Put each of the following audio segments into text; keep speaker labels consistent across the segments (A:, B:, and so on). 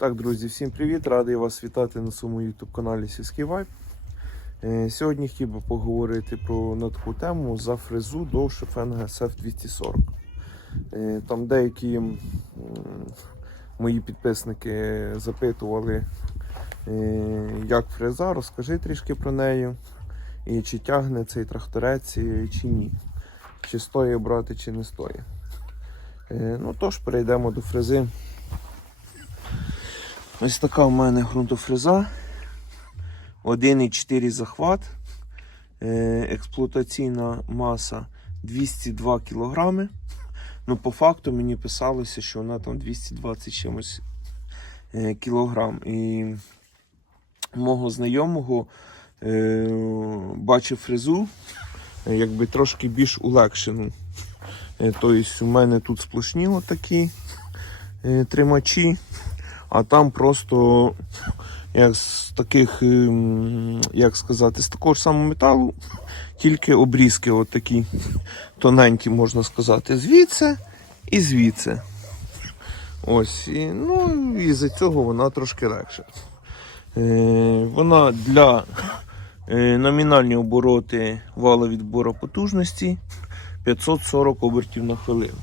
A: Так, друзі, всім привіт! Радий вас вітати на своєму YouTube каналі Сільський Вайб. Е, Сьогодні хотів би поговорити про на таку тему за фрезу довше Фенга SF 240. Е, Там деякі мої підписники запитували, е, як фреза, розкажи трішки про неї. І чи тягне цей тракторець, чи ні. Чи стоїть брати, чи не стоїть. Ну тож, перейдемо до фрези. Ось така в мене ґрунтофреза. 1,4 захват. Е, Експлуатаційна маса 202 кг. Ну, по факту мені писалося, що вона там 220 чимось е, кілограм. І мого знайомого е, бачив фрезу, е, якби трошки більш улегшену. Тобто у мене тут сплошні отакі е, тримачі, а там просто як з таких, ем, як сказати, з такого ж самого металу, тільки обрізки отакі тоненькі, можна сказати, звідси і звідси. Ось, і, ну і за цього вона трошки легша. Е, вона для е, номінальні обороти вала відбору потужності 540 обертів на хвилину.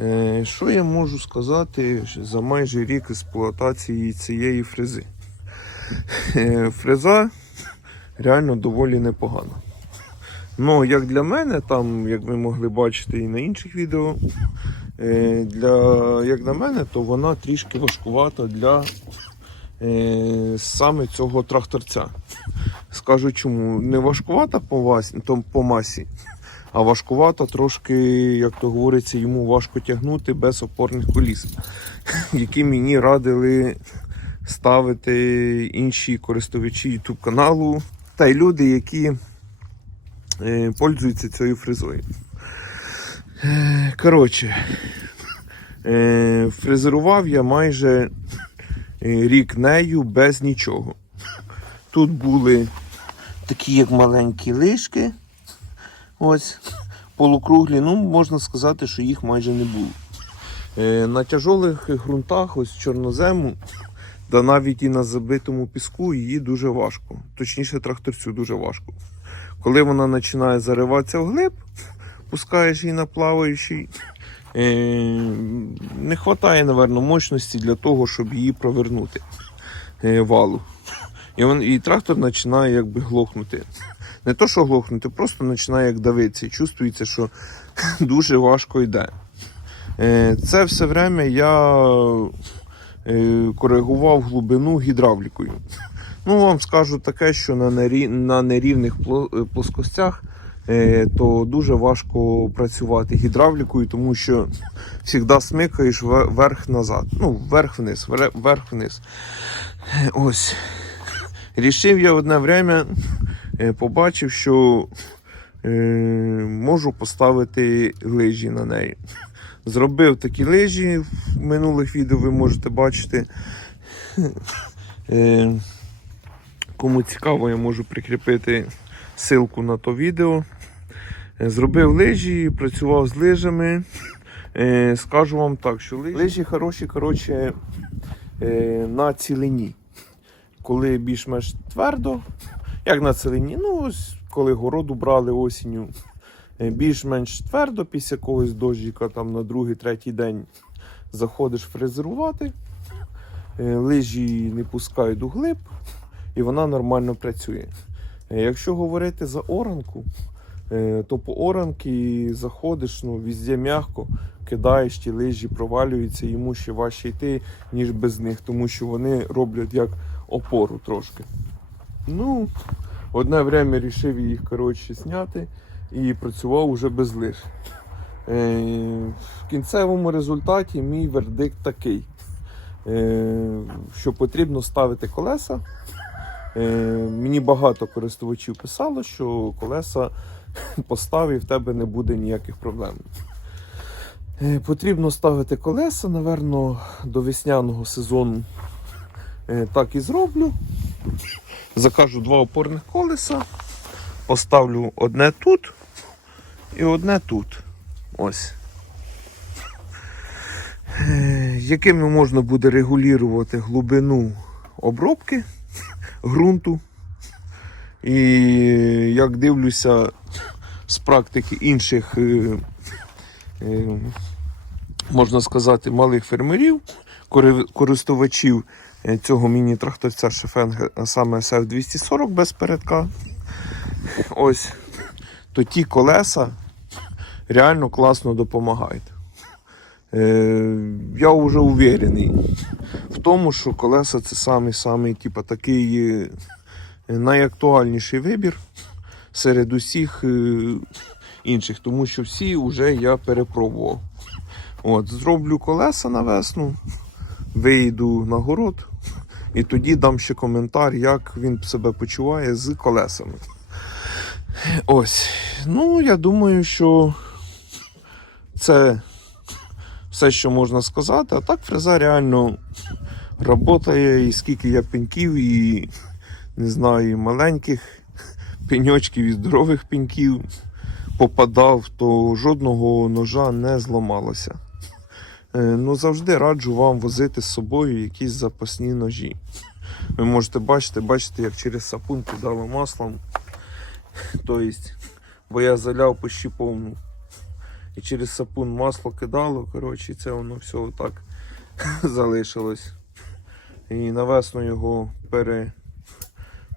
A: Е, Що я можу сказати за майже рік експлуатації цієї фрези? Е, Фреза реально доволі непогана. Ну, як для мене, там, як ви могли бачити і на інших відео, е, для, як на мене, то вона трішки важкувата для е, саме цього тракторця. Скажу чому, не важкувата по, вас, то, по масі, а важкувата трошки, як то говориться, йому важко тягнути без опорних коліс, які мені радили ставити інші користувачі YouTube каналу та й люди, які е, пользуються цією фрезою. Е, коротше, е, фрезерував я майже е, рік нею без нічого. Тут були такі як маленькі лишки. Ось, полукруглі, ну можна сказати, що їх майже не було. Е, на тяжолих ґрунтах, ось чорнозему, да навіть і на забитому піску її дуже важко. Точніше, тракторцю дуже важко. Коли вона починає зариватися вглиб, пускаєш її на плаваючий, е, не вистачає, напевно, мощності для того, щоб її провернути е, валу. І, він, і трактор починає якби глохнути. Не то, що глохнути, просто починає як давитися. І чувствується, що дуже важко йде. Е, Це все время я е, коригував глибину гідравлікою. Ну, вам скажу таке, що на, нерівних е, плоскостях то дуже важко працювати гідравлікою, тому що завжди смикаєш вверх-назад. Ну, вверх-вниз, вверх-вниз. Ось. Рішив я одне время, побачив, що е, можу поставити лижі на неї. Зробив такі лижі в минулих відео ви можете бачити. Е, Кому цікаво, я можу прикріпити ссылку на то відео. Е, Зробив лижі, працював з лижами. Е, Скажу вам так, що лижі, хороші коротше, е, на цілині. Коли більш-менш твердо, як на цілині, ну ось коли городу брали осінню, е, більш-менш твердо, після якогось дощика там на другий, третій день заходиш фрезерувати, е, лижі не пускають у глиб, і вона нормально працює. Е, Якщо говорити за оранку, то по оранки заходиш, ну, везде м'яко, кидаєш ті лижі, провалюються, йому ще важче йти, ніж без них, тому що вони роблять як опору трошки. Ну, одне время рішив їх коротше, зняти і працював уже без лиж. Е, в кінцевому результаті мій вердикт такий, е, що потрібно ставити колеса. Е, мені багато користувачів писало, що колеса поставив, в тебе не буде ніяких проблем. Потрібно ставити колеса, напевно, до весняного сезону так і зроблю. Закажу два опорних колеса, поставлю одне тут і одне тут. Ось. Е, якими можна буде регулювати глибину обробки ґрунту. І як дивлюся з практики інших, е, е, можна сказати, малих фермерів, користувачів цього міні-тракторця Шефенг, а саме SF240 без передка. Ось, то ті колеса реально класно допомагають. Е, я вже уверений в тому, що колеса це самий самий, типу, такий е, найактуальніший вибір серед усіх е, інших, тому що всі вже я перепробував. От, зроблю колеса на весну, вийду на город і тоді дам ще коментар, як він себе почуває з колесами. Ось. Ну, я думаю, що це все, що можна сказати. А так фреза реально працює, і скільки я пеньків, і не знаю, і маленьких пеньочків і здорових пеньків попадав, то жодного ножа не зламалося. Е, Ну, завжди раджу вам возити з собою якісь запасні ножі. Ви можете бачити, бачите, як через сапун кидало маслом. Тобто, бо я заляв почти повну. І через сапун масло кидало, коротше, і це воно все отак залишилось. І на весну його пере,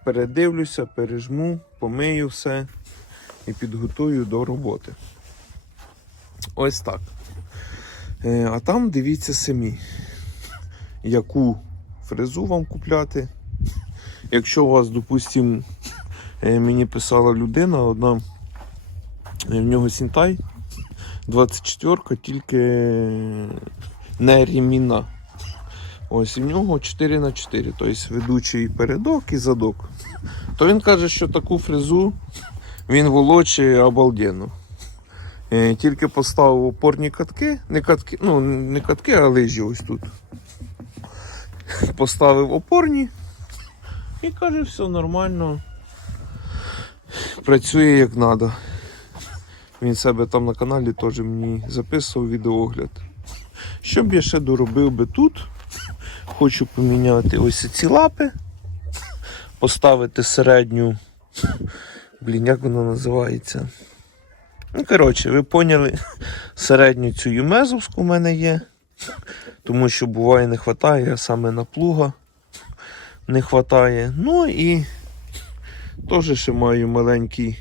A: передивлюся, пережму, помию все і підготую до роботи. Ось так. Е, а там дивіться самі, яку фрезу вам купляти. Якщо у вас, допустимо, е, мені писала людина, одна е, в нього Сінтай 24 тільки не ріміна. Ось і в нього 4 на 4 тобто ведучий передок і задок. То він каже, що таку фрезу він волочить обалденно. Е, Тільки поставив опорні катки, не катки, ну не катки, а лижі ось тут. Поставив опорні і каже, все нормально. Працює як треба. Він себе там на каналі теж мені записував відеогляд. Що б я ще доробив би тут? Хочу поміняти ось ці лапи, поставити середню. Блін, як вона називається? Ну, коротше, ви поняли, середню цю юмезовську в мене є. Тому що буває не вистачає, саме на плуга не вистачає. Ну і теж ще маю маленький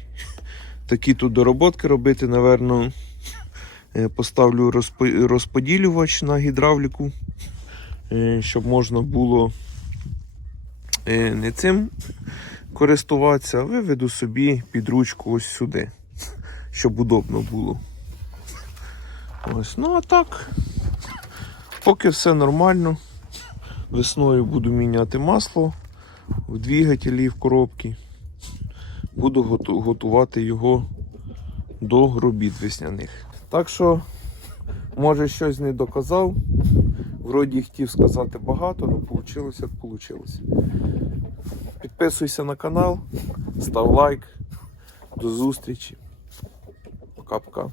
A: такі тут дороботки робити, напевно. Е, Поставлю розподілювач на гідравліку, е, щоб можна було е, не цим користуватися, виведу собі під ручку ось сюди, щоб удобно було. Ось, ну а так, поки все нормально. Весною буду міняти масло в двигателі і в коробці. Буду готувати його до робіт весняних. Так що, може, щось не доказав. Вроді хотів сказати багато, але вийшло як вийшло. Підписуйся на канал, став лайк. До зустрічі. Пока-пока.